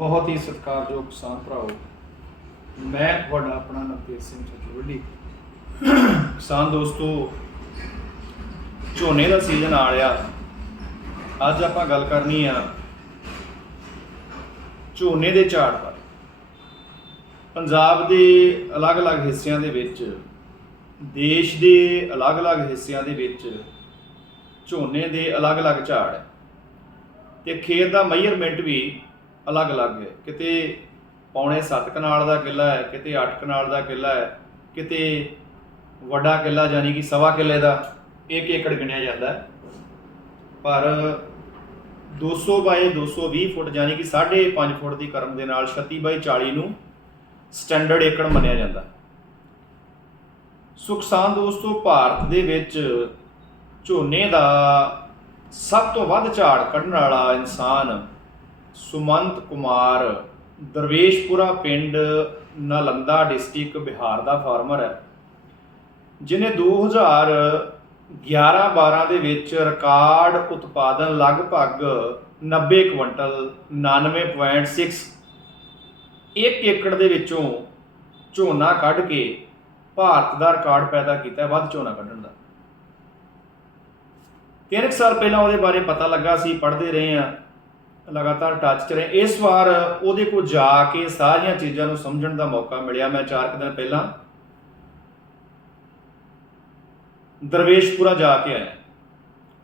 ਬਹੁਤ ਹੀ ਸਤਿਕਾਰਯੋਗ ਕਿਸਾਨ ਭਰਾਓ, ਮੈਂ ਤੁਹਾਡਾ ਆਪਣਾ ਨਵਤੇਜ ਸਿੰਘ ਚਤੁਰਵੱਡੀ ਕਿਸਾਨ ਦੋਸਤੋ, ਝੋਨੇ ਦਾ ਸੀਜ਼ਨ ਆ ਰਿਹਾ। ਅੱਜ ਆਪਾਂ ਗੱਲ ਕਰਨੀ ਆ ਝੋਨੇ ਦੇ ਝਾੜ ਬਾਰੇ। ਪੰਜਾਬ ਦੇ ਅਲੱਗ-ਅਲੱਗ ਹਿੱਸਿਆਂ ਦੇ ਵਿੱਚ, ਦੇਸ਼ ਦੇ ਅਲੱਗ-ਅਲੱਗ ਹਿੱਸਿਆਂ ਦੇ ਵਿੱਚ ਝੋਨੇ ਦੇ ਅਲੱਗ-ਅਲੱਗ ਝਾੜ ਹੈ। ਤੇ ਖੇਤ ਦਾ ਮੈਜ਼ਰਮੈਂਟ ਵੀ ਅਲੱਗ-ਅਲੱਗ ਹੈ। ਕਿਤੇ ਪੌਣੇ 7 ਕਨਾਲ ਦਾ ਕਿੱਲਾ ਹੈ, ਕਿਤੇ 8 ਕਨਾਲ ਦਾ ਕਿੱਲਾ ਹੈ, ਕਿਤੇ ਵੱਡਾ ਕਿੱਲਾ ਯਾਨੀ ਕਿ ਸਵਾ ਕਿੱਲੇ ਦਾ 1 ਏਕੜ ਗਿਣਿਆ ਜਾਂਦਾ ਹੈ। ਪਰ 200 ਬਾਈ 220 ਫੁੱਟ ਯਾਨੀ ਕਿ 5.5 ਫੁੱਟ ਦੀ ਕਰਮ ਦੇ ਨਾਲ 36 ਬਾਏ 40 ਨੂੰ ਸਟੈਂਡਰਡ ਏਕੜ ਮੰਨਿਆ ਜਾਂਦਾ। ਸੁਖਸਾਨ ਦੋਸਤੋ, ਭਾਰਤ ਦੇ ਵਿੱਚ ਝੋਨੇ ਦਾ ਸਭ ਤੋਂ ਵੱਧ ਝਾੜ ਕੱਢਣ ਵਾਲਾ ਇਨਸਾਨ ਸੁਮੰਤ ਕੁਮਾਰ, ਦਰਵੇਸ਼ਪੁਰਾ ਪਿੰਡ ਨਾਲੰਦਾ ਡਿਸਟ੍ਰਿਕਟ ਬਿਹਾਰ ਦਾ ਫਾਰਮਰ ਹੈ ਜਿਨੇ 2011-12 ਦੇ ਵਿੱਚ ਰਿਕਾਰਡ ਉਤਪਾਦਨ ਲਗਭਗ 90 ਕੁਇੰਟਲ 99.6 ਇੱਕ ਏਕੜ ਦੇ ਵਿੱਚੋਂ ਝੋਨਾ ਕੱਢ ਕੇ ਭਾਰਤ ਦਾ ਰਿਕਾਰਡ ਪੈਦਾ ਕੀਤਾ, ਵੱਧ ਝੋਨਾ ਕੱਢਣ ਦਾ। ਤਿੰਨ ਕੁ ਸਾਲ ਪਹਿਲਾਂ ਉਹਦੇ ਬਾਰੇ ਪਤਾ ਲੱਗਾ ਸੀ ਪੜ੍ਹਦੇ ਰਹੇ ਆ ਲਗਾਤਾਰ ਟੱਚ 'ਚ ਰਹੇ। ਇਸ ਵਾਰ ਉਹਦੇ ਕੋਲ ਜਾ ਕੇ ਸਾਰੀਆਂ ਚੀਜ਼ਾਂ ਨੂੰ ਸਮਝਣ ਦਾ ਮੌਕਾ ਮਿਲਿਆ। ਮੈਂ ਚਾਰ ਕੁ ਦਿਨ ਪਹਿਲਾਂ ਦਰਵੇਸ਼ਪੁਰਾ ਜਾ ਕੇ ਆਇਆ।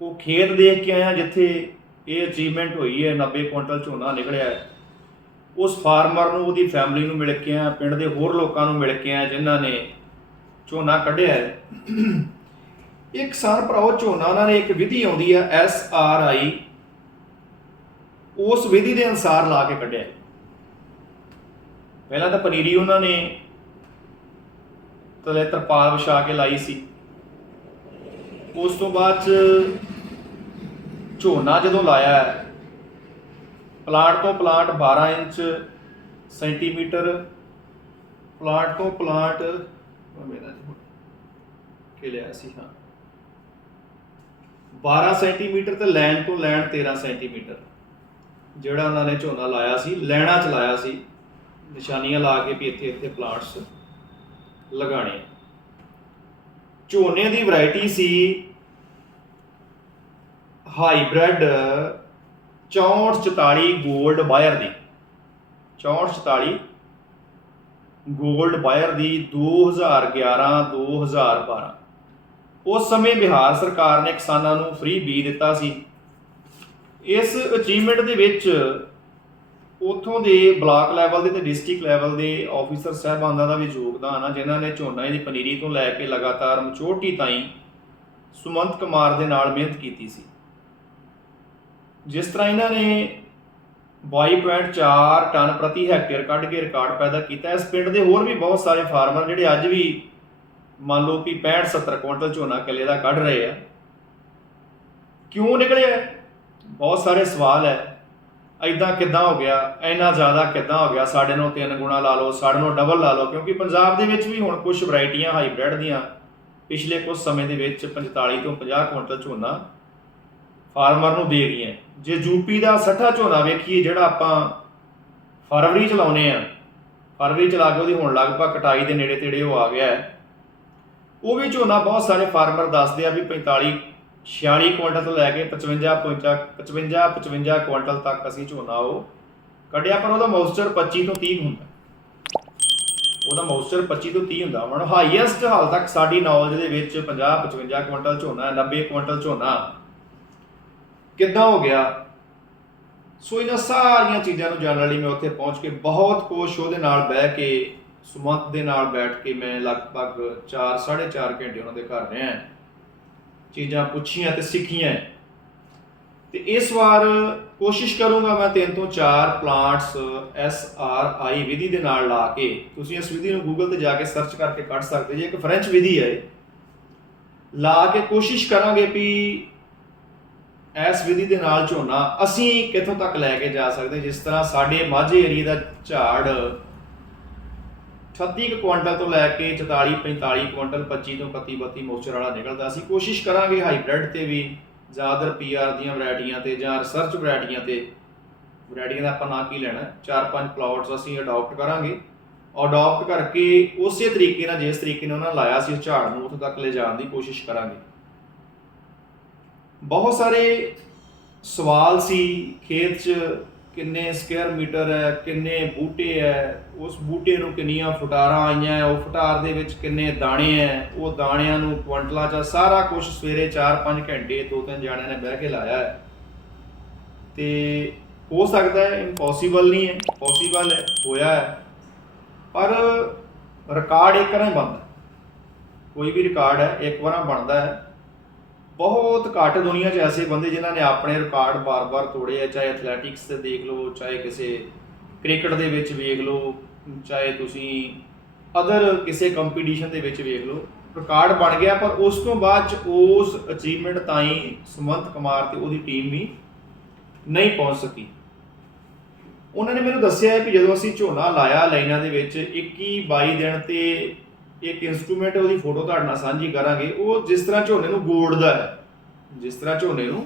ਉਹ ਖੇਤ ਦੇਖ ਕੇ ਆਇਆ ਜਿੱਥੇ ਇਹ ਅਚੀਵਮੈਂਟ ਹੋਈ ਹੈ। 90 ਕੁਇੰਟਲ ਝੋਨਾ ਨਿਕਲਿਆ ਹੈ। ਉਸ ਫਾਰਮਰ ਨੂੰ, ਉਹਦੀ ਫੈਮਿਲੀ ਨੂੰ ਮਿਲ ਕੇ ਆਇਆ। ਪਿੰਡ ਦੇ ਹੋਰ ਲੋਕਾਂ ਨੂੰ ਮਿਲ ਕੇ ਆਇਆ ਜਿਨ੍ਹਾਂ ਨੇ ਝੋਨਾ ਕੱਢਿਆ ਹੈ। ਇੱਕ ਕਿਸਾਨ ਭਰਾਓ ਝੋਨਾ ਉਹਨਾਂ ਨੇ ਇੱਕ ਵਿਧੀ ਆਉਂਦੀ ਹੈ ਐਸ ਆਰ ਆਈ ਉਸ ਵਿਧੀ ਦੇ ਅਨੁਸਾਰ ਲਾ ਕੇ ਕੱਢਿਆ। ਪਹਿਲਾਂ ਤਾਂ ਪਨੀਰੀ ਉਹਨਾਂ ਨੇ ਤਲੇ ਤਰਪਾਲ ਵਿਛਾ ਕੇ ਲਾਈ ਸੀ। ਉਸ ਤੋਂ ਬਾਅਦ ਚ ਝੋਨਾ ਜਦੋਂ ਲਾਇਆ ਹੈ, ਪਲਾਂਟ ਤੋਂ ਪਲਾਂਟ 12 ਇੰਚ ਸੈਂਟੀਮੀਟਰ ਪਲਾਂਟ ਤੋਂ ਪਲਾਂਟ ਮੇਰਾ ਕਿ ਲਿਆ ਸੀ ਹਾਂ। 12 ਸੈਂਟੀਮੀਟਰ ਤੇ ਲੈਣ ਤੋਂ ਲੈਣ 13 ਸੈਂਟੀਮੀਟਰ। ਜਿਹੜਾ ਉਹਨਾਂ ਨੇ ਝੋਨਾ ਲਾਇਆ ਸੀ, ਲੈਣਾ ਚ ਲਾਇਆ ਸੀ, ਨਿਸ਼ਾਨੀਆਂ ਲਾ ਕੇ ਵੀ ਇੱਥੇ ਇੱਥੇ ਪਲਾਂਟਸ ਲਗਾਣੇ ਝੋਨੇ ਦੀ ਵੈਰਾਈਟੀ ਸੀ ਹਾਈਬ੍ਰਿਡ 6444 ਗੋਲਡ ਬਾਇਰ ਦੀ। 6444 ਗੋਲਡ ਬਾਇਰ ਦੀ 2011 2012 ਉਸ ਸਮੇਂ ਬਿਹਾਰ ਸਰਕਾਰ ਨੇ ਕਿਸਾਨਾਂ ਨੂੰ ਫ੍ਰੀ ਬੀਜ ਦਿੱਤਾ ਸੀ। ਇਸ ਅਚੀਵਮੈਂਟ ਦੇ ਵਿੱਚ ਉਥੋਂ ਦੇ ਬਲਾਕ ਲੈਵਲ ਦੇ ਤੇ ਡਿਸਟ੍ਰਿਕਟ ਲੈਵਲ ਦੇ ਆਫੀਸਰ ਸਾਹਿਬਾਨਾਂ ਦਾ ਵੀ ਯੋਗਦਾਨ ਆ, ਜਿਨ੍ਹਾਂ ਨੇ ਝੋਨਾ ਦੀ ਪਨੀਰੀ ਤੋਂ ਲੈ ਕੇ ਲਗਾਤਾਰ ਮਚੋਟੀ ਤਾਈਂ ਸੁਮੰਤ ਕੁਮਾਰ ਦੇ ਨਾਲ ਮਿਹਨਤ ਕੀਤੀ ਸੀ। ਜਿਸ ਤਰ੍ਹਾਂ ਇਹਨਾਂ ਨੇ 22.4 ਟਨ ਪ੍ਰਤੀ ਹੈਕਟੇਅਰ ਕੱਢ ਕੇ ਰਿਕਾਰਡ ਪੈਦਾ ਕੀਤਾ, ਇਸ ਪਿੰਡ ਦੇ ਹੋਰ ਵੀ ਬਹੁਤ ਸਾਰੇ ਫਾਰਮਰ ਜਿਹੜੇ ਅੱਜ ਵੀ ਮੰਨ ਲਓ ਕਿ 65 70 ਕੁਇੰਟਲ ਝੋਨਾ ਕਿੱਲੇ ਦਾ ਕੱਢ ਰਹੇ ਆ। ਕਿਉਂ ਨਿਕਲਿਆ? ਬਹੁਤ ਸਾਰੇ ਸਵਾਲ ਹੈ ਐਦਾਂ ਕਿੱਦਾਂ ਹੋ ਗਿਆ? ਇੰਨਾ ਜ਼ਿਆਦਾ ਕਿੱਦਾਂ ਹੋ ਗਿਆ? ਸਾਡੇ ਨੂੰ ਤਿੰਨ ਗੁਣਾ ਲਾ ਲਓ, ਸਾਡੇ ਨੂੰ ਡਬਲ ਲਾ ਲਓ, ਕਿਉਂਕਿ ਪੰਜਾਬ ਦੇ ਵਿੱਚ ਵੀ ਹੁਣ ਕੁਝ ਵੈਰਾਈਟੀਆਂ ਹਾਈਬ੍ਰਿਡ ਦੀਆਂ ਪਿਛਲੇ ਕੁਝ ਸਮੇਂ ਦੇ ਵਿੱਚ 45 ਤੋਂ 50 ਕੁਇੰਟਲ ਝੋਨਾ ਫਾਰਮਰ ਨੂੰ ਦੇ ਗਈਆਂ ਜੇ ਯੂਪੀ ਦਾ 60 ਝੋਨਾ ਵੇਖੀਏ, ਜਿਹੜਾ ਆਪਾਂ ਫਰਵਰੀ ਚ ਲਾਉਨੇ ਆ, ਫਰਵਰੀ ਚ ਲਾ ਕੇ ਉਹਦੀ ਹੁਣ ਲਗਭਗ ਕਟਾਈ ਦੇ ਨੇੜੇ ਤੇੜੇ ਉਹ ਆ ਗਿਆ ਹੈ ਉਹ ਵੀ ਝੋਨਾ ਬਹੁਤ ਸਾਰੇ ਫਾਰਮਰ ਦੱਸਦੇ ਆ ਵੀ 45 46 ਕੁਇੰਟਲ ਤੋਂ ਲੈ ਕੇ 55 55 55 55 ਕੁਇੰਟਲ ਤੱਕ ਅਸੀਂ ਝੋਨਾ ਉਹ ਕੱਢਿਆ, ਪਰ ਉਹਦਾ ਮੌਇਸਚਰ 25 ਤੋਂ 30 ਹੁੰਦਾ। ਉਹਦਾ ਮੌਇਸਚਰ 25 ਤੋਂ 30 ਹੁੰਦਾ। ਹੁਣ ਹਾਈਐਸਟ ਹਾਲ ਤੱਕ ਸਾਡੀ ਨੌਲੇਜ ਦੇ ਵਿੱਚ 50 55 ਕੁਇੰਟਲ ਝੋਨਾ 90 ਕੁਇੰਟਲ ਝੋਨਾ। ਕਿੱਦਾਂ ਹੋ ਗਿਆ? ਸੋ ਇਹਨਾਂ ਸਾਰੀਆਂ ਚੀਜ਼ਾਂ ਨੂੰ ਜਾਣਨ ਲਈ ਮੈਂ ਉੱਥੇ ਪਹੁੰਚ ਕੇ ਬਹੁਤ ਕੁਛ ਉਹਦੇ ਨਾਲ ਬਹਿ ਕੇ, ਸੁਮੰਤ ਦੇ ਨਾਲ ਬੈਠ ਕੇ ਮੈਂ ਲਗਭਗ 4 4.5 ਘੰਟੇ ਉਹਨਾਂ ਦੇ ਘਰ ਰਿਹਾ। ਚੀਜ਼ਾਂ ਪੁੱਛੀਆਂ ਤੇ ਸਿੱਖੀਆਂ ਤੇ ਇਸ ਵਾਰ ਕੋਸ਼ਿਸ਼ ਕਰੂੰਗਾ ਮੈਂ ਤਿੰਨ ਤੋਂ ਚਾਰ ਪਲਾਂਟਸ ਐਸ ਆਰ ਆਈ ਵਿਧੀ ਦੇ ਨਾਲ ਲਾ ਕੇ, ਤੁਸੀਂ ਇਸ ਵਿਧੀ ਨੂੰ ਗੂਗਲ ਤੇ ਜਾ ਕੇ ਸਰਚ ਕਰਕੇ ਕੱਢ ਸਕਦੇ ਜੇ, ਇੱਕ ਫ੍ਰੈਂਚ ਵਿਧੀ ਹੈ ਲਾ ਕੇ ਕੋਸ਼ਿਸ਼ ਕਰਾਂਗੇ ਵੀ ਇਸ ਵਿਧੀ ਦੇ ਨਾਲ ਝੋਨਾ ਅਸੀਂ ਕਿੱਥੋਂ ਤੱਕ ਲੈ ਕੇ ਜਾ ਸਕਦੇ, ਜਿਸ ਤਰ੍ਹਾਂ ਸਾਡੇ ਮਾਝੇ ਏਰੀਆ ਦਾ ਝਾੜ 36 ਕੁ ਕੁਇੰਟਲ ਤੋਂ ਲੈ ਕੇ 44 45 ਕੁਇੰਟਲ 25 ਤੋਂ 31 32 ਮੋਚਰ ਵਾਲਾ ਨਿਕਲਦਾ ਅਸੀਂ ਕੋਸ਼ਿਸ਼ ਕਰਾਂਗੇ ਹਾਈਬ੍ਰਿਡ ਤੇ ਵੀ ਜ਼ਿਆਦਾਤਰ ਪੀਆਰ ਦੀਆਂ ਵੈਰਾਈਟੀਆਂ ਤੇ ਜਾਂ ਰਿਸਰਚ ਵੈਰਾਈਟੀਆਂ ਤੇ। ਵੈਰਾਈਟੀਆਂ ਦਾ ਆਪਾਂ ਨਾਂ ਕੀ ਲੈਣਾ? ਚਾਰ ਪੰਜ ਪਲਾਟਸ ਅਸੀਂ ਅਡਾਪਟ ਕਰਾਂਗੇ। ਅਡਾਪਟ ਕਰਕੇ ਉਸੇ ਤਰੀਕੇ ਨਾਲ, ਜਿਸ ਤਰੀਕੇ ਨਾਲ ਉਹਨਾਂ ਲਾਇਆ ਸੀ ਝਾੜ ਨੂੰ, ਉੱਥੇ ਤੱਕ ਲੈ ਜਾਣ ਦੀ ਕੋਸ਼ਿਸ਼ ਕਰਾਂਗੇ। ਬਹੁਤ ਸਾਰੇ ਸਵਾਲ ਸੀ ਖੇਤ 'ਚ। ਕਿੰਨੇ ਸਕੁਅਰ ਮੀਟਰ ਹੈ, ਕਿੰਨੇ ਬੂਟੇ ਹੈ, ਉਸ ਬੂਟੇ ਨੂੰ ਕਿੰਨੀਆਂ ਫੁਟਾਰਾਂ ਆਈਆਂ ਉਹ ਫੁਟਾਰ ਦੇ ਵਿੱਚ ਕਿੰਨੇ ਦਾਣੇ ਹੈ, ਉਹ ਦਾਣਿਆਂ ਨੂੰ ਕੁਇੰਟਲਾਂ 'ਚ ਸਾਰਾ ਕੁਝ ਸਵੇਰੇ 4-5 ਘੰਟੇ ਦੋ ਤਿੰਨ ਜਾਣਿਆਂ ਨੇ ਬਹਿ ਕੇ ਲਾਇਆ ਹੈ। ਤੇ ਹੋ ਸਕਦਾ ਹੈ ਇੰਪੋਸੀਬਲ ਨਹੀਂ ਹੈ ਪੋਸੀਬਲ ਹੈ, ਹੋਇਆ ਹੈ। ਪਰ ਰਿਕਾਰਡ ਇੱਕ ਵਾਰ ਬਣਦਾ ਕੋਈ ਵੀ ਰਿਕਾਰਡ ਹੈ, ਇੱਕ ਵਾਰ ਬਣਦਾ ਹੈ। ਬਹੁਤ ਘੱਟ ਦੁਨੀਆ 'ਚ ਐਸੇ ਬੰਦੇ ਜਿਨ੍ਹਾਂ ਨੇ ਆਪਣੇ ਰਿਕਾਰਡ ਬਾਰ-ਬਾਰ ਤੋੜੇ ਆ, ਚਾਹੇ ਐਥਲੈਟਿਕਸ ਤੇ ਦੇਖ ਲਓ, ਚਾਹੇ ਕਿਸੇ ਕ੍ਰਿਕਟ ਦੇ ਵਿੱਚ ਵੇਖ ਲਓ, ਚਾਹੇ ਤੁਸੀਂ ਅਦਰ ਕਿਸੇ ਕੰਪੀਟੀਸ਼ਨ ਦੇ ਵਿੱਚ ਵੇਖ ਲਓ, ਰਿਕਾਰਡ ਬਣ ਗਿਆ, ਪਰ ਉਸ ਤੋਂ ਬਾਅਦ 'ਚ ਉਸ ਅਚੀਵਮੈਂਟ ਤਾਈਂ ਸੁਮੰਤ ਕੁਮਾਰ ਤੇ ਉਹਦੀ ਟੀਮ ਵੀ ਨਹੀਂ ਪਹੁੰਚ ਸਕੀ। ਉਹਨਾਂ ਨੇ ਮੈਨੂੰ ਦੱਸਿਆ ਕਿ ਜਦੋਂ ਅਸੀਂ ਝੋਨਾ ਲਾਇਆ ਲਾਈਨਾਂ ਦੇ ਵਿੱਚ 21 22 ਦਿਨ ਤੇ ਇੱਕ ਇਨਸਟਰੂਮੈਂਟ ਉਹਦੀ ਫੋਟੋ ਤੁਹਾਡੇ ਨਾਲ ਸਾਂਝੀ ਕਰਾਂਗੇ। ਉਹ ਜਿਸ ਤਰ੍ਹਾਂ ਝੋਨੇ ਨੂੰ ਗੋੜਦਾ ਹੈ, ਜਿਸ ਤਰ੍ਹਾਂ ਝੋਨੇ ਨੂੰ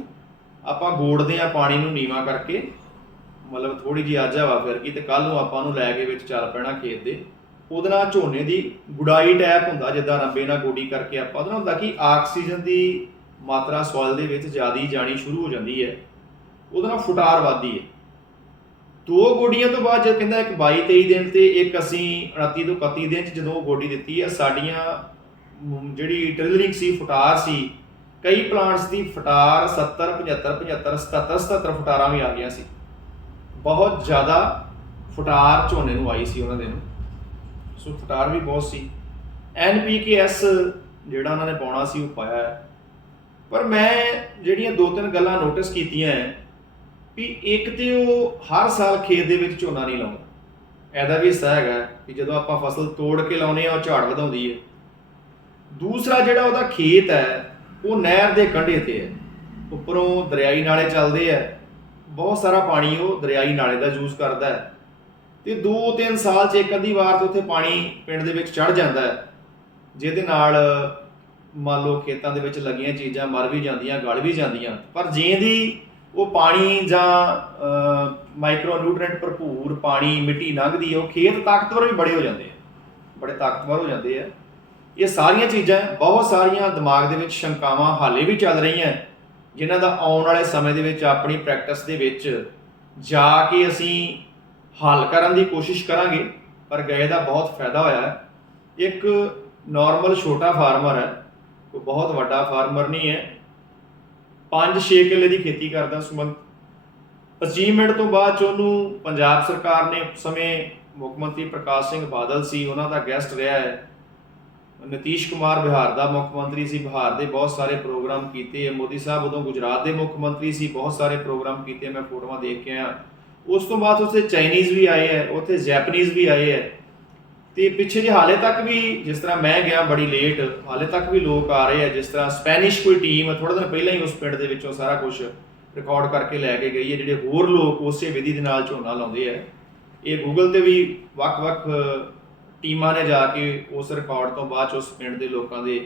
ਆਪਾਂ ਗੋੜਦੇ ਆ ਪਾਣੀ ਨੂੰ ਨੀਵਾ ਕਰਕੇ, ਮਤਲਬ ਥੋੜੀ ਜਿਹੀ ਅੱਜ ਹਵਾ ਫਿਰ ਗਈ ਤੇ ਕੱਲ ਨੂੰ ਆਪਾਂ ਨੂੰ ਲੈ ਕੇ ਵਿੱਚ ਚੱਲ ਪੈਣਾ ਖੇਤ ਦੇ। ਉਹਦੇ ਨਾਲ ਝੋਨੇ ਦੀ ਗੁਡਾਈ ਟੈਪ ਹੁੰਦਾ, ਜਿੱਦਾਂ ਰੰਬੇ ਨਾਲ ਗੋਡੀ ਕਰਕੇ ਆਪਾਂ, ਉਹਦੇ ਨਾਲ ਹੁੰਦਾ ਕਿ ਆਕਸੀਜਨ ਦੀ ਮਾਤਰਾ ਸੋਇਲ ਦੇ ਵਿੱਚ ਜ਼ਿਆਦਾ ਜਾਣੀ ਸ਼ੁਰੂ ਹੋ ਜਾਂਦੀ ਹੈ। ਉਹਦੇ ਨਾਲ ਫੁਟਾਰ ਵੱਧਦੀ ਹੈ। ਦੋ ਗੋਡੀਆਂ ਤੋਂ ਬਾਅਦ ਜਦ ਕਹਿੰਦਾ ਇੱਕ 22 23 ਦਿਨ ਤੇ ਇੱਕ ਅਸੀਂ 29 ਤੋਂ 31 ਦਿਨ ਚ ਜਦੋਂ ਉਹ ਗੋਡੀ ਦਿੱਤੀ ਹੈ ਸਾਡੀਆਂ ਜਿਹੜੀ ਟ੍ਰਿਲਰਿੰਗ ਸੀ, ਫਟਾਰ ਸੀ, ਕਈ ਪਲਾਂਟਸ ਦੀ ਫਟਾਰ 70 75 75 77 77 ਫਟਾਰਾਂ ਵੀ ਆ ਗਈਆਂ ਸੀ। ਬਹੁਤ ਜ਼ਿਆਦਾ ਫਟਾਰ ਝੋਨੇ ਨੂੰ ਆਈ ਸੀ ਉਹਨਾਂ ਦੇ ਨੂੰ। ਸੋ ਫਟਾਰ ਵੀ ਬਹੁਤ ਸੀ। ਐਨਪੀਕੇਐਸ ਜਿਹੜਾ ਉਹਨਾਂ ਨੇ ਪਾਉਣਾ ਸੀ, ਉਹ ਪਾਇਆ। ਹੈ ਪਰ ਮੈਂ ਜਿਹੜੀਆਂ ਦੋ ਤਿੰਨ ਗੱਲਾਂ ਨੋਟਿਸ ਕੀਤੀਆਂ ਹੈ ਵੀ ਇੱਕ ਤੇ ਉਹ ਹਰ ਸਾਲ ਖੇਤ ਦੇ ਵਿੱਚ ਝੋਨਾ ਨਹੀਂ ਲਾਉਂਦਾ। ਇਹਦਾ ਵੀ ਹਿੱਸਾ ਹੈਗਾ ਕਿ ਜਦੋਂ ਆਪਾਂ ਫਸਲ ਤੋੜ ਕੇ ਲਾਉਨੇ ਆ ਉਹ ਝਾੜ ਵਧਾਉਂਦੀ ਹੈ। ਦੂਸਰਾ ਜਿਹੜਾ ਉਹਦਾ ਖੇਤ ਹੈ, ਉਹ ਨਹਿਰ ਦੇ ਕੰਢੇ ਤੇ ਹੈ। ਉੱਪਰੋਂ ਦਰਿਆਈ ਨਾਲੇ ਚੱਲਦੇ ਆ ਬਹੁਤ ਸਾਰਾ ਪਾਣੀ ਉਹ ਦਰਿਆਈ ਨਾਲੇ ਦਾ ਯੂਜ਼ ਕਰਦਾ ਹੈ। ਤੇ 2-3 ਸਾਲ 'ਚ ਇੱਕ ਅੱਧੀ ਵਾਰ ਤੇ ਉੱਥੇ ਪਾਣੀ ਪਿੰਡ ਦੇ ਵਿੱਚ ਚੜ ਜਾਂਦਾ ਹੈ। ਜਿਹਦੇ ਨਾਲ ਮੰਨ ਲਓ ਖੇਤਾਂ ਦੇ ਵਿੱਚ ਲੱਗੀਆਂ ਚੀਜ਼ਾਂ, ਮਰ ਵੀ ਜਾਂਦੀਆਂ, ਗਲ ਵੀ ਜਾਂਦੀਆਂ। ਪਰ ਜੇਂਦੀ ਉਹ ਪਾਣੀ ਜਾਂ ਮਾਈਕਰੋ ਨਿਊਟ੍ਰੀਐਂਟ ਭਰਪੂਰ ਪਾਣੀ, ਮਿੱਟੀ ਲੰਘਦੀ ਹੈ, ਉਹ ਖੇਤ ਤਾਕਤਵਰ ਵੀ ਬੜੇ ਹੋ ਜਾਂਦੇ ਆ। ਬੜੇ ਤਾਕਤਵਰ ਹੋ ਜਾਂਦੇ ਆ। ਇਹ ਸਾਰੀਆਂ ਚੀਜ਼ਾਂ, ਬਹੁਤ ਸਾਰੀਆਂ ਦਿਮਾਗ ਦੇ ਵਿੱਚ ਸ਼ੰਕਾਵਾਂ ਹਾਲੇ ਵੀ ਚੱਲ ਰਹੀਆਂ ਜਿਨ੍ਹਾਂ ਦਾ ਆਉਣ ਵਾਲੇ ਸਮੇਂ ਦੇ ਵਿੱਚ ਆਪਣੀ ਪ੍ਰੈਕਟਿਸ ਦੇ ਵਿੱਚ ਜਾ ਕੇ ਅਸੀਂ ਹੱਲ ਕਰਨ ਦੀ ਕੋਸ਼ਿਸ਼ ਕਰਾਂਗੇ, ਪਰ ਗਏ ਦਾ ਬਹੁਤ ਫਾਇਦਾ ਹੋਇਆ ਹੈ। ਇੱਕ ਨਾਰਮਲ ਛੋਟਾ ਫਾਰਮਰ ਹੈ ਕੋਈ ਬਹੁਤ ਵੱਡਾ ਫਾਰਮਰ ਨਹੀਂ ਹੈ 5-6 ਕਿੱਲੇ ਦੀ ਖੇਤੀ ਕਰਦਾ ਸੁਮੰਤ। ਅਚੀਵਮੈਂਟ ਤੋਂ ਬਾਅਦ ਚ ਉਹਨੂੰ ਪੰਜਾਬ ਸਰਕਾਰ ਨੇ ਉਸ ਸਮੇਂ ਮੁੱਖ ਮੰਤਰੀ ਪ੍ਰਕਾਸ਼ ਸਿੰਘ ਬਾਦਲ ਸੀ, ਉਹਨਾਂ ਦਾ ਗੈਸਟ ਰਿਹਾ ਹੈ। ਨਤੀਸ਼ ਕੁਮਾਰ ਬਿਹਾਰ ਦਾ ਮੁੱਖ ਮੰਤਰੀ ਸੀ, ਬਿਹਾਰ ਦੇ ਬਹੁਤ ਸਾਰੇ ਪ੍ਰੋਗਰਾਮ ਕੀਤੇ ਮੋਦੀ ਸਾਹਿਬ ਉਦੋਂ ਗੁਜਰਾਤ ਦੇ ਮੁੱਖ ਮੰਤਰੀ ਸੀ, ਬਹੁਤ ਸਾਰੇ ਪ੍ਰੋਗਰਾਮ ਕੀਤੇ, ਮੈਂ ਫੋਟੋਆਂ ਦੇਖ ਕੇ ਆਇਆ। ਉਸ ਤੋਂ ਬਾਅਦ ਉੱਥੇ ਚਾਈਨੀਜ਼ ਵੀ ਆਏ ਹੈ, ਉੱਥੇ ਜੈਪਨੀਜ਼ ਵੀ ਆਏ ਹੈ। ਤੇ ਪਿੱਛੇ ਜੇ ਹਾਲੇ ਤੱਕ ਵੀ ਜਿਸ ਤਰ੍ਹਾਂ ਮੈਂ ਗਿਆ ਬੜੀ ਲੇਟ ਹਾਲੇ ਤੱਕ ਵੀ ਲੋਕ ਆ ਰਹੇ ਆ, ਜਿਸ ਤਰ੍ਹਾਂ ਸਪੈਨਿਸ਼ ਕੋਈ ਟੀਮ ਥੋੜਾ ਦਿਨ ਪਹਿਲਾਂ ਹੀ ਉਸ ਪਿੰਡ ਦੇ ਵਿੱਚੋਂ ਸਾਰਾ ਕੁਝ ਰਿਕਾਰਡ ਕਰਕੇ ਲੈ ਕੇ ਗਈ ਹੈ, ਜਿਹੜੇ ਹੋਰ ਲੋਕ ਉਸੇ ਵਿਧੀ ਦੇ ਨਾਲ ਝੋਨਾ ਲਾਉਂਦੇ ਆ। ਇਹ ਗੂਗਲ ਤੇ ਵੀ ਵੱਖ-ਵੱਖ ਟੀਮਾਂ ਨੇ ਜਾ ਕੇ ਉਸ ਰਿਕਾਰਡ ਤੋਂ ਬਾਅਦ 'ਚ ਉਸ ਪਿੰਡ ਦੇ ਲੋਕਾਂ ਦੇ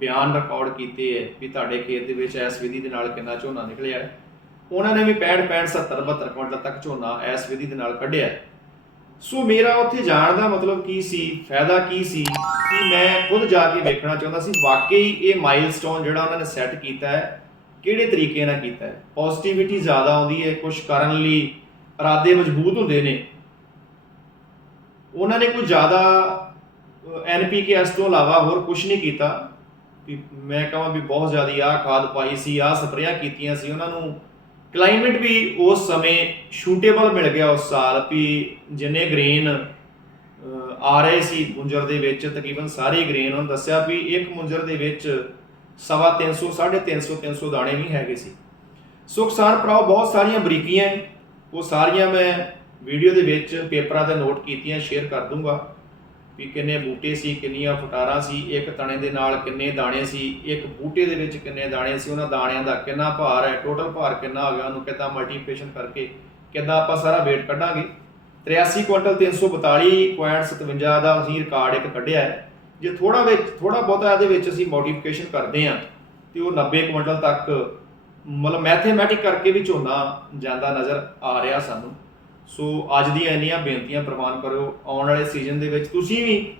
ਬਿਆਨ ਰਿਕਾਰਡ ਕੀਤੇ ਹੈ ਵੀ ਤੁਹਾਡੇ ਖੇਤ ਦੇ ਵਿੱਚ ਇਸ ਵਿਧੀ ਦੇ ਨਾਲ ਕਿੰਨਾ ਝੋਨਾ ਨਿਕਲਿਆ। ਉਹਨਾਂ ਨੇ ਵੀ 65 65 70 72 ਕੁਇੰਟਲ ਤੱਕ ਝੋਨਾ ਇਸ ਵਿਧੀ ਦੇ ਨਾਲ ਕੱਢਿਆ। ਸੋ ਮੇਰਾ ਉੱਥੇ ਜਾਣ ਦਾ ਮਤਲਬ ਕੀ ਸੀ, ਫਾਇਦਾ ਕੀ ਸੀ ਕਿ ਮੈਂ ਖੁਦ ਜਾ ਕੇ ਵੇਖਣਾ ਚਾਹੁੰਦਾ ਸੀ। ਵਾਕਈ ਇਹ ਮਾਈਲਸਟੋਨ ਜਿਹੜਾ ਉਹਨਾਂ ਨੇ ਸੈੱਟ ਕੀਤਾ ਹੈ, ਕਿਹੜੇ ਤਰੀਕੇ ਨਾਲ ਕੀਤਾ ਹੈ? ਪੋਜ਼ਿਟਿਵਿਟੀ ਜ਼ਿਆਦਾ ਆਉਂਦੀ ਹੈ ਕੁਝ ਕਰਨ ਲਈ ਇਰਾਦੇ ਮਜ਼ਬੂਤ ਹੁੰਦੇ ਨੇ। ਉਹਨਾਂ ਨੇ ਕੋਈ ਜ਼ਿਆਦਾ ਐਨਪੀਕੇਐਸ ਤੋਂ ਇਲਾਵਾ ਹੋਰ ਕੁਝ ਨਹੀਂ ਕੀਤਾ। ਵੀ ਮੈਂ ਕਹਾਂ ਵੀ ਬਹੁਤ ਜ਼ਿਆਦਾ ਆਹ ਖਾਦ ਪਾਈ ਸੀ, ਆਹ ਸਪਰੇਆਂ ਕੀਤੀਆਂ ਸੀ, ਉਹਨਾਂ ਨੂੰ ਕਲਾਈਮੇਟ ਵੀ ਉਸ ਸਮੇਂ ਸ਼ੂਟੇਬਲ ਮਿਲ ਗਿਆ ਉਸ ਸਾਲ ਵੀ ਜਿੰਨੇ ਗ੍ਰੇਨ ਆ ਰਹੇ ਸੀ ਮੁੰਜਰ ਦੇ ਵਿੱਚ, ਤਕਰੀਬਨ ਸਾਰੇ ਗ੍ਰੇਨ। ਉਹਨਾਂ ਦੱਸਿਆ ਵੀ ਇੱਕ ਮੁੰਜਰ ਦੇ ਵਿੱਚ ਸਵਾ 300 350 300 ਦਾਣੇ ਵੀ ਹੈਗੇ ਸੀ। ਸੋ ਕਿਸਾਨ ਭਰਾਓ, ਬਹੁਤ ਸਾਰੀਆਂ ਬਰੀਕੀਆਂ ਉਹ ਸਾਰੀਆਂ ਮੈਂ ਵੀਡੀਓ ਦੇ ਵਿੱਚ, ਪੇਪਰਾਂ ਤੇ ਨੋਟ ਕੀਤੀਆਂ, ਸ਼ੇਅਰ ਕਰ ਦੂੰਗਾ। ਵੀ ਕਿੰਨੇ ਬੂਟੇ ਸੀ, ਕਿੰਨੀਆਂ ਫਟਾਰਾਂ ਸੀ, ਇੱਕ ਤਣੇ ਦੇ ਨਾਲ ਕਿੰਨੇ ਦਾਣੇ ਸੀ, ਇੱਕ ਬੂਟੇ ਦੇ ਵਿੱਚ ਕਿੰਨੇ ਦਾਣੇ ਸੀ, ਉਹਨਾਂ ਦਾਣਿਆਂ ਦਾ ਕਿੰਨਾ ਭਾਰ ਹੈ ਟੋਟਲ ਭਾਰ ਕਿੰਨਾ ਹੋ ਗਿਆ, ਉਹਨੂੰ ਕਿੱਦਾਂ ਮਲਟੀਪਲੀਕੇਸ਼ਨ ਕਰਕੇ ਕਿੱਦਾਂ ਆਪਾਂ ਸਾਰਾ weight ਕੱਢਾਂਗੇ? 83 ਕੁਇੰਟਲ 342.57 ਦਾ ਅਸੀਂ ਰਿਕਾਰਡ ਇੱਕ ਕੱਢਿਆ ਹੈ। ਜੇ ਥੋੜਾ ਵਿੱਚ ਥੋੜਾ ਬਹੁਤਾ ਇਹਦੇ ਵਿੱਚ ਅਸੀਂ ਮੋਡੀਫਿਕੇਸ਼ਨ ਕਰਦੇ ਹਾਂ, ਤੇ ਉਹ 90 ਕੁਇੰਟਲ ਤੱਕ, ਮਤਲਬ ਮੈਥਮੈਟਿਕ ਕਰਕੇ ਵੀ ਝੋਨਾ ਜਾਂਦਾ ਨਜ਼ਰ ਆ ਰਿਹਾ ਸਾਨੂੰ। ਸੋ ਅੱਜ ਦੀਆਂ ਇੰਨੀਆਂ ਬੇਨਤੀਆਂ ਪ੍ਰਵਾਨ ਕਰੋ ਆਉਣ ਵਾਲੇ ਸੀਜ਼ਨ ਦੇ ਵਿੱਚ ਤੁਸੀਂ ਵੀ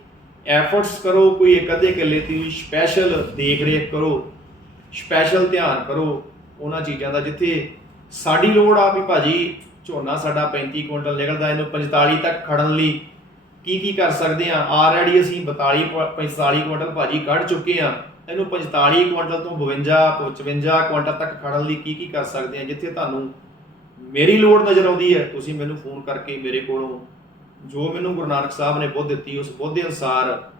ਐਫਰਟਸ ਕਰੋ, ਕੋਈ ਇੱਕ ਅੱਧੇ ਕਿੱਲੇ ਦੀ ਸਪੈਸ਼ਲ ਦੇਖ ਰੇਖ ਕਰੋ ਸਪੈਸ਼ਲ ਧਿਆਨ ਕਰੋ ਉਹਨਾਂ ਚੀਜ਼ਾਂ ਦਾ, ਜਿੱਥੇ ਸਾਡੀ ਲੋੜ ਆ ਵੀ ਭਾਜੀ ਝੋਨਾ ਸਾਡਾ 35 ਕੁਇੰਟਲ ਨਿਕਲਦਾ, ਇਹਨੂੰ 45 ਤੱਕ ਖੜਨ ਲਈ ਕੀ ਕੀ ਕਰ ਸਕਦੇ ਆ? ਆਲਰੇਡੀ ਅਸੀਂ 42 ਕੁ- 45 ਕੁਇੰਟਲ ਭਾਜੀ ਕੱਢ ਚੁੱਕੇ ਆ। ਇਹਨੂੰ 45 ਕੁਇੰਟਲ ਤੋਂ 52 55 ਕੁਇੰਟਲ ਤੱਕ ਖੜਨ ਲਈ ਕੀ ਕੀ ਕਰ ਸਕਦੇ ਆ, ਜਿੱਥੇ ਤੁਹਾਨੂੰ ਮੇਰੀ ਲੋੜ ਨਜ਼ਰ ਆਉਂਦੀ ਹੈ। ਤੁਸੀਂ ਮੈਨੂੰ ਫੋਨ ਕਰਕੇ ਮੇਰੇ ਕੋਲੋਂ ਜੋ ਮੈਨੂੰ ਗੁਰੂ ਨਾਨਕ ਸਾਹਿਬ ਨੇ ਬੁੱਧ ਦਿੱਤੀ, ਉਸ ਬੁੱਧ ਦੇ ਅਨੁਸਾਰ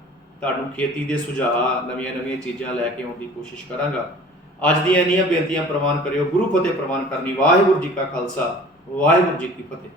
ਤੁਹਾਨੂੰ ਖੇਤੀ ਦੇ ਸੁਝਾਅ ਨਵੀਆਂ ਨਵੀਆਂ ਚੀਜ਼ਾਂ ਲੈ ਕੇ ਆਉਣ ਦੀ ਕੋਸ਼ਿਸ਼ ਕਰਾਂਗਾ। ਅੱਜ ਦੀਆਂ ਇੰਨੀਆਂ ਬੇਨਤੀਆਂ ਪ੍ਰਵਾਨ ਕਰਿਓ। ਗੁਰੂ ਫਤਿਹ ਪ੍ਰਵਾਨ ਕਰਨੀ। ਵਾਹਿਗੁਰੂ ਜੀ ਕਾ ਖਾਲਸਾ। ਵਾਹਿਗੁਰੂ ਜੀ ਕੀ ਫਤਿਹ।